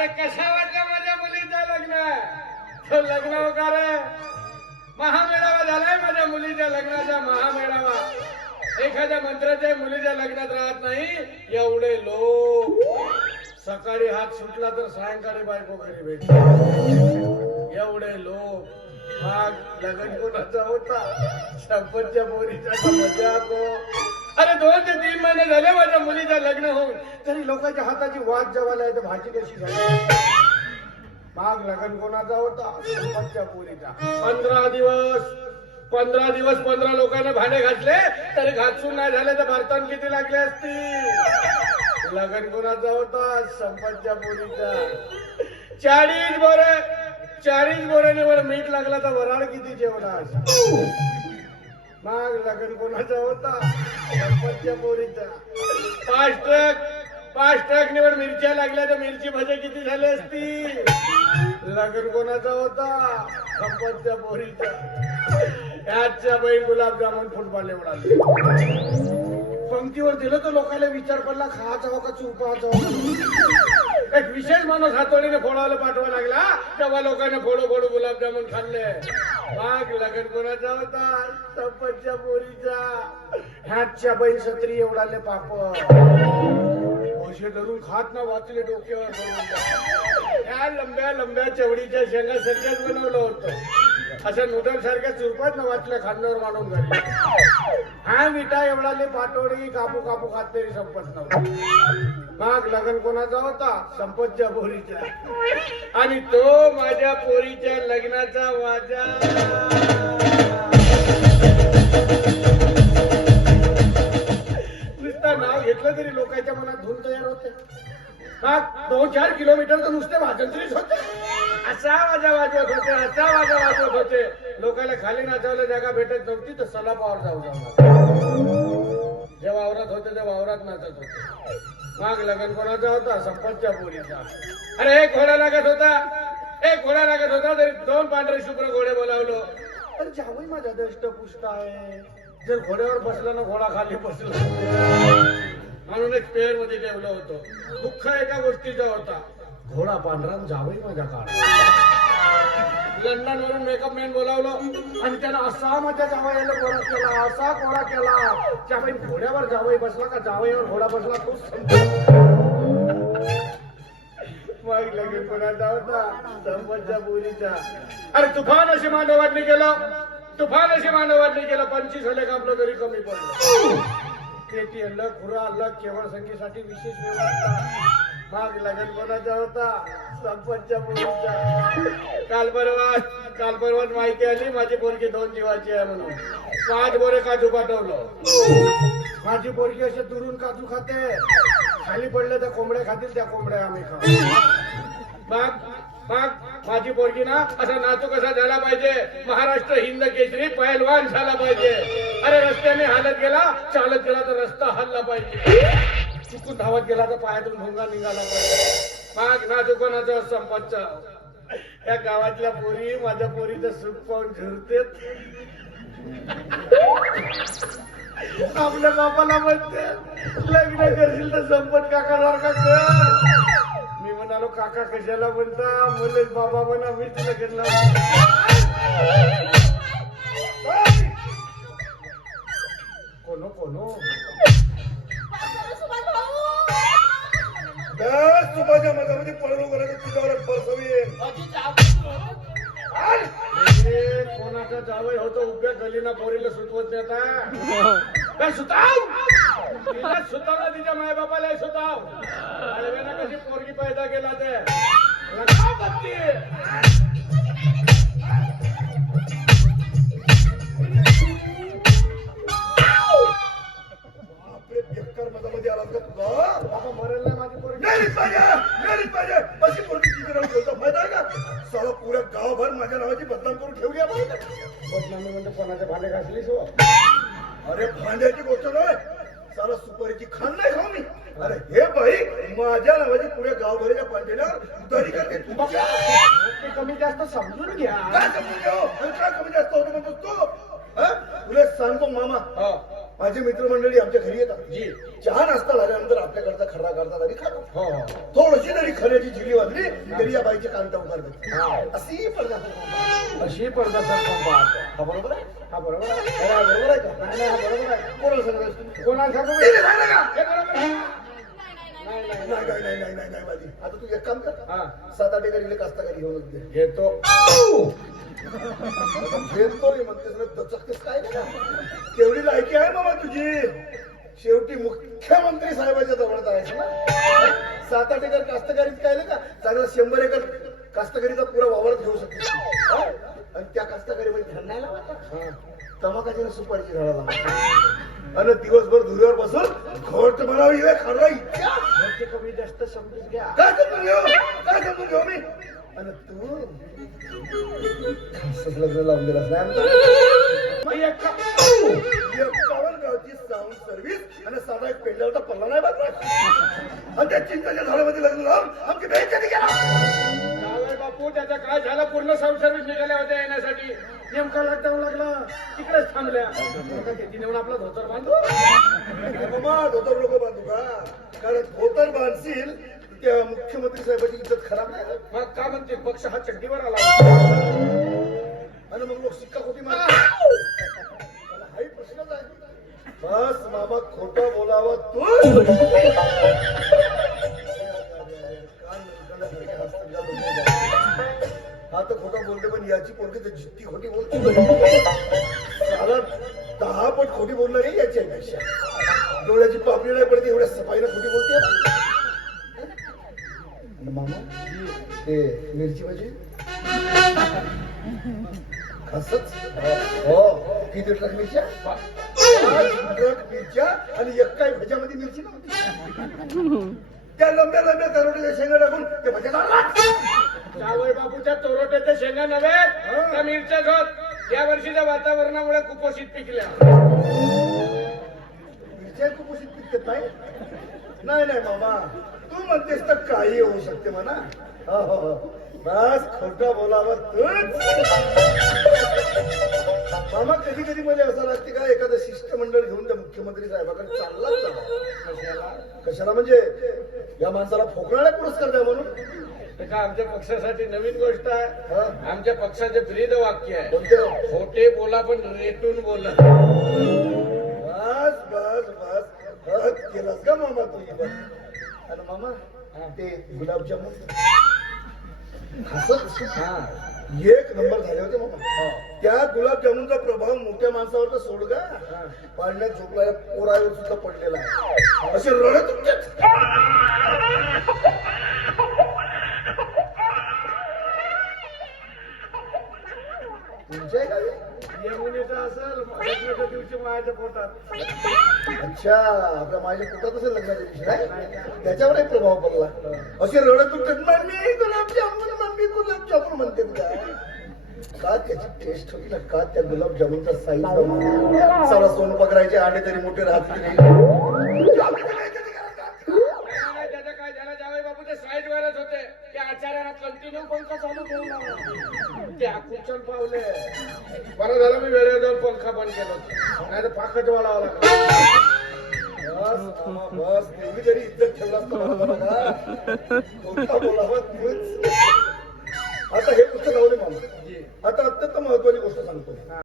अरे कसा वाटला माझ्या मुलीचं लग्न? तो लग्न होकार महामेळावा झालाय माझ्या मुलीच्या लग्नाचा महामेळावा. एखाद्या मंत्र्याच्या मुलीच्या लग्नात राहत नाही एवढे लोक. सकाळी हात सुटला तर सायंकाळी बायको घरी भेटते. एवढे लोक. भाग लग्न कोणाचा होता? संपतच्या पोरीचा मजा को. अरे 2 ते 3 महिने झाले माझ्या मुलीचं लग्न होऊन तरी लोकांच्या हाताची वाद जेवायला आहे तर भाजी कशी झाली? भाग लग्न कोणाचा होता? संपतच्या पोरीचा. 15 दिवस 15 लोकांना भांडे घातले तरी घासून नाही झाले तर भारतान किती लागले असतील? लग्न कोणाचा होता? संपतच्या पोरीचा. 40 बोऱ्याने मीठ लागला तर वराळ किती जेवला? मग लग्न कोणाचा होता? संपतच्या पोरीचा. 5 ट्रक निवड मिरच्या लागल्या तर मिरची भजे किती झाले असतील? लग्न कोणाचा होता? संपतच्या पोरीचा. याच्या बहीण गुलाबजामुन फुटबॉल एवढा पंक्तीवर दिलं तर लोकांना विचार पडला खायचा हो का चुपाचा हो. एक विशेष माणूस हातोडीने फोडायला पाठवा लागला तेव्हा लोकांना फोडू गुलाबजामुन खाल्ले. मग लग्न कोणाचा होता? संपतच्या पोरीचा. ह्याच्या बहीण सत्री एवढाले पापड असे धरून खात ना वाचले डोक्यावर. या लंब्या चवडीच्या शेंगा सारख्याच बनवलं होतं. असं नूडल सारख्या चुरपात न वाचल्या खांद्यावर मांडून घाली. हा मिठा एवढाले पाटोडी कापू खात तरी संपत नव्हती. मग लग्न कोणाचा होता? संपतच्या पोरीचा. आणि तो माझ्या पोरीच्या लग्नाचा वाजा. नुसतं नाव घेतलं तरी लोकांच्या मनात धून तयार होते. 2-4 किलोमीटर तर नुसते वाजंत्रीच होते. असा वाजा वाजवत होते. लोकांना खाली नाचावलं जागा भेटत नव्हती तर सलापावर जाऊ जे वावरात होते ते वावरात नाचत होते. मग लग्न कोणाचा होता? संपतच्या पोरीचा. अरे एक घोडा लागत होता तरी 2 पांढरे शुभ्र घोडे बोलावलो. अरे जावई माझा दष्ट पुष्ट आहे. जर घोड्यावर बसला ना घोडा खाली बसला म्हणून एक पेअर मध्ये ठेवलं होतं. दुःख एका गोष्टीचा होता. घोडा पांढरा जावई माझ्या काळात. लंडन वरून मेकअप मॅन बोलावलं आणि त्यानं असा माझ्या जावयाला घोडा केला, असा घोडा केला. त्यामुळे घोड्यावर जावई बसला का जावईवर घोडा बसला तोच. मग लगेच कोणाचा होता? संपतच्या पोरीचा. अरे तुफान अशी मांडवाडणी केलं 25 हल्ले कापलं तरी कमी पडलं. पेटी हल्लं खुरा हल्लं केवळ संगीसाठी विशेष व्यवस्था. मग लग्न कोणाचा होता? संपतच्या पोरीचा. काल परवा माहिती आली माझी पोरगी 2 जीवाची आहे म्हणून 5 बोरे काजू पाठवलं. माझी पोरगी असे दुरून काजू खाते. खाली पडले त्या कोंबड्या खातील त्या कोंबड्या आम्ही खाऊ. मग माझी पोरगी ना असा नाचू कसा झाला पाहिजे? महाराष्ट्र हिंद केसरी पैलवान झाला पाहिजे. अरे रस्त्याने हालत गेला चालत गेला तर रस्ता हल्ला पाहिजे. चुकून धावत गेला तर पायातून भोंगा निघाला पाहिजे. मग नाचू कोणाचं? संपतचा. या गावातल्या पोरी माझ्या पोरीचं सुख पाहून झुरते. आपल्या बापाला म्हणते लग्न करशील तर संपत काकासारखा कर. मी म्हणालो काका कशाला म्हणता? मुलेच बाबा म्हणा मी तुला घेतला. कोनो सुभाच्या मधामध्ये पडलो करायचं तुझ्यावर परसवी. कोणाचा जावई होतो उभ्या गलीना पोरीला सुटवत नाही. सुतावला तिच्या माय बापाला सुताव. अळवेना कशी पोरगी पैदा केला ते मध्ये आला तुझा मरेल नाही. माझी पोरगी अशी पोरगी तिथे फायदा का? साला पुऱ्या गावभर माझ्या नावाची बदनाम करून ठेवली. बदनामी म्हणजे कोणाच्या भांडे घासलीस हो? अरे भांड्याची गोष्ट नाही. साला सुपारीची खाण नाही खाऊ मी. अरे हे बाई माझ्या नावाची पुऱ्या गावभराच्या पांढऱ्यावर तरी करते. कमी जास्त समजून घ्या. काय समजून घ्या? काय कमी जास्त होतं म्हणतो तू? तुला सांगतो मामा, माझी मित्रमंडळी आमच्या घरी येतात. चहा नाश्ता झाल्यानंतर आपल्याकडचा खर्रा करतात आणि खातो. हो थोडीशी जरी खऱ्याची झिली वाजली तरी या बाईचे कान टवकार अशी पडदा सरपंच. अशी पडदा सरपंच पाहतो. हा बरोबर आहे? हा बरोबर आहे. हा बरोबर आहे का? नाही हा बरोबर आहे. कोणाला सांगायचं तुम्ही? कोणाला सांगू मी? तिने सांगितलं का? हे बरोबर आहे. नाही नाही नाही नाही नाही नाही नाही बाजी. आता तू एक काम कर, हा 7-8 एकरी कास्ताकारी घेऊन दे. घेतो. घेतोय म्हणतेस ना, दचकतेस काय ना? केवढी लायकी आहे बाबा तुझी. शेवटी मुख्यमंत्री साहेबाच्या जवळ जायचं ना. 7-8 एकर कास्तकारीत काय का चांगला 100 एकर कास्तकारीचा पुरा वावर घेऊ शकते. हा? आणि त्या कास्तकारीमध्ये ध्यान नाही लावायचा. तमाखाची ना सुपारीची झाडं लावायची आणि दिवसभर धुरीवर बसून घोट बनावी खरा इच्छा. घरचे कमी जास्त समजून घ्या. काय समजून घेऊ मी? आणि तू खासच लग्न लावून दिलास नाही आमचं. हे एक का- 51 गावची साऊंड सर्व्हिस आणि साधा एक पेंडावरचा पल्ला नाही बाजला. आणि त्या चिंताच्या झाडामध्ये लग्न लावून आमची बेइज्जती केला. जावई बापू त्याचा काय झाला पूर्ण साऊंड सर्व्हिस निघाल्या होत्या येण्यासाठी. नेमका लॉकडाऊन लागला तिकडेच थांबल्या. आता किती नेऊन आपला धोतर बांधू. मामा धोतर लोक बांधू का? कारण धोतर बांधशील त्या मुख्यमंत्री साहेबांची इज्जत खराब नाही. मग का म्हणते पक्ष हा चड्डीवर आला. आणि मग लोक शिक्का खोटी मारतात. हाही प्रश्नच आहे. बस मामा खोटं बोलावं तू. हा तर खोटा बोलते पण याची पोरगी तर जितकी खोटी बोलते साला 10 पट खोटी बोलणार नाही याची पेक्षा. डोळ्याची पापडी नाही पडते एवढ्या सफाईनं खोटी बोलते. मामा ते मिरची भाजी खसच हो किती ट्रक मिरच्या? 5 ट्रक मिरच्या आणि एक काही भज्यामध्ये मिरची नव्हती. त्या लंब्या लंब्या करोडीच्या शेंगा टाकून ते भज्या जावई बापूच्या तोरोट्याच्या शेंगा नव्हे त्या मिरच्या होत. या वर्षीच्या वातावरणामुळे कुपोषित पिकल्या. मिरच्या कुपोषित पिकत नाही. नाही नाही मामा तू म्हणतेस तर काही होऊ शकते म्हणा. हो हो हो बस खोटा बोलावं तूच. मामा कधी कधी मला असं लागते का एखादं शिष्टमंडळ घेऊन त्या मुख्यमंत्री साहेबाकडे चाललाच जावा. कशाला म्हणजे या माणसाला फोकणारा पुरस्कार द्या म्हणून. ते का आमच्या पक्षासाठी नवीन गोष्ट आहे. हा? आमच्या पक्षाचे ब्रीद वाक्य आहे कोणते? खोटे बोला पण रेटून बोला. बस बस बस हद केलास का मामा तुझी बस. आणि मामा ते गुलाबजामुन हसत हा 1 नंबर झाले होते मामा. त्या गुलाबजामुनचा प्रभाव मोठ्या माणसावर तर सोड का पाळण्यात झोपलाय पोरावर सुद्धा पडलेला आहे. असे रडत होते. तुमच्या गावी यमुनेचा असेल लग्नाच्या दिवशी मायाच्या पोटात. अच्छा आपल्या माझ्या पोटात असेल लग्नाच्या दिवशी नाही त्याच्यावर एक प्रभाव पडला. असे रडत उठत मम्मी गुलाबजामुन मम्मी गुलाबजामुन म्हणते का त्याची टेस्ट होती ना का त्या गुलाबजामुनचा साईज साला सोन पकडायचे आणि तरी मोठे राहते. त्याचं काय झालं जावई बापू ते साईड वरच होते. त्या आचार्याला कंटिन्यू पंखा चालू ठेवून लावला. ते आकुचन पावले. बरं झालं मी वेळेवर जाऊन पंखा बंद केला नाही तर पाखच वाढावं लागला. बस मामा, बस एवढी जरी इज्जत ठेवला असता बोलावं तूच. आता हे पुस्तक लावले मामा. आता अत्यंत महत्वाची गोष्ट सांगतो.